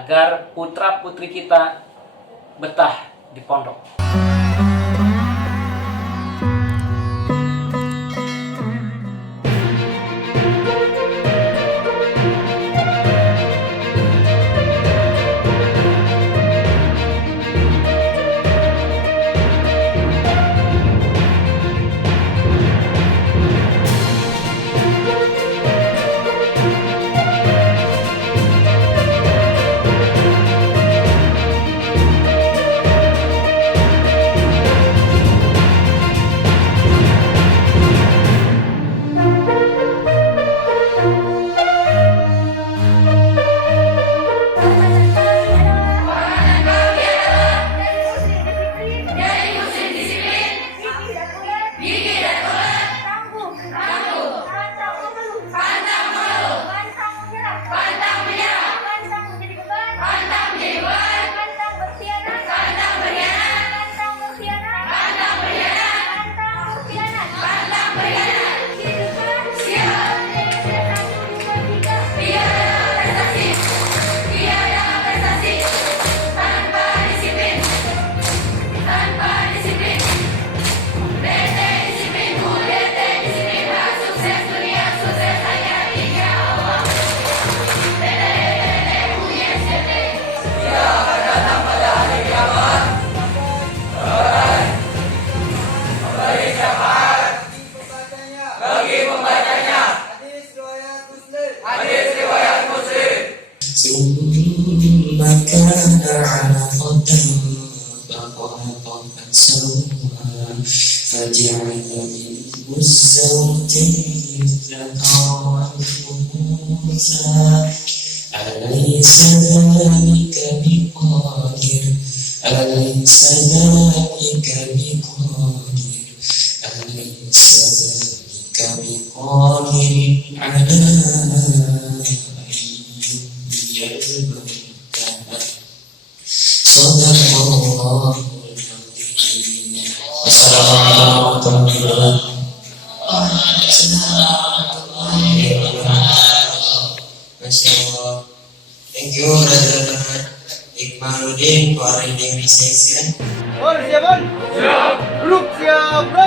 agar putra-putri kita betah di pondok. semoga, علقة فخلق فسوى فجعل منه الزوجين الذكر والأنثى أليس ذلك بقادر أليس ذلك بقادر على صدق الله Assalamualaikum warahmatullahi wabarakatuh. Masya Allah. Thank you brother Iqbaluddin for reading this section. Siap? Siap. Duduk siap, bro.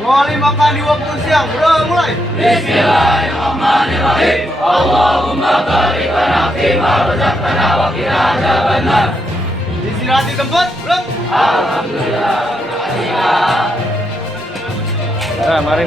Mulai makan di waktu siang, bro. Mulai. Bismillahirrahmanirrahim. Allahumma barik lana fima razaqtana wa qina adzabannar. Istirahat di tempat, bro. Alhamdulillah. Nah, mari.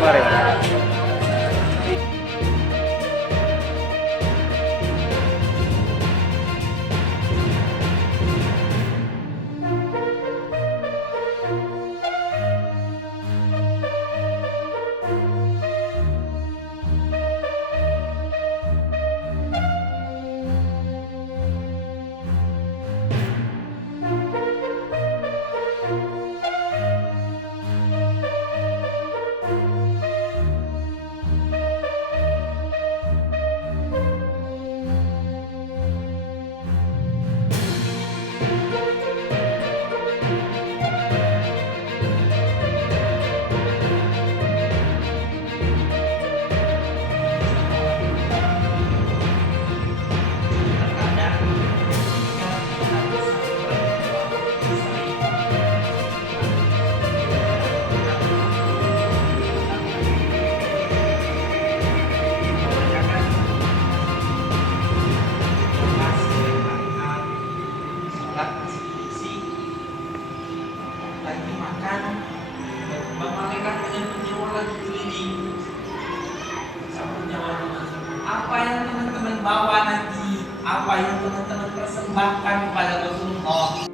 Apa yang teman-teman bawa nanti, apa yang teman-teman persembahkan kepada Rasulullah.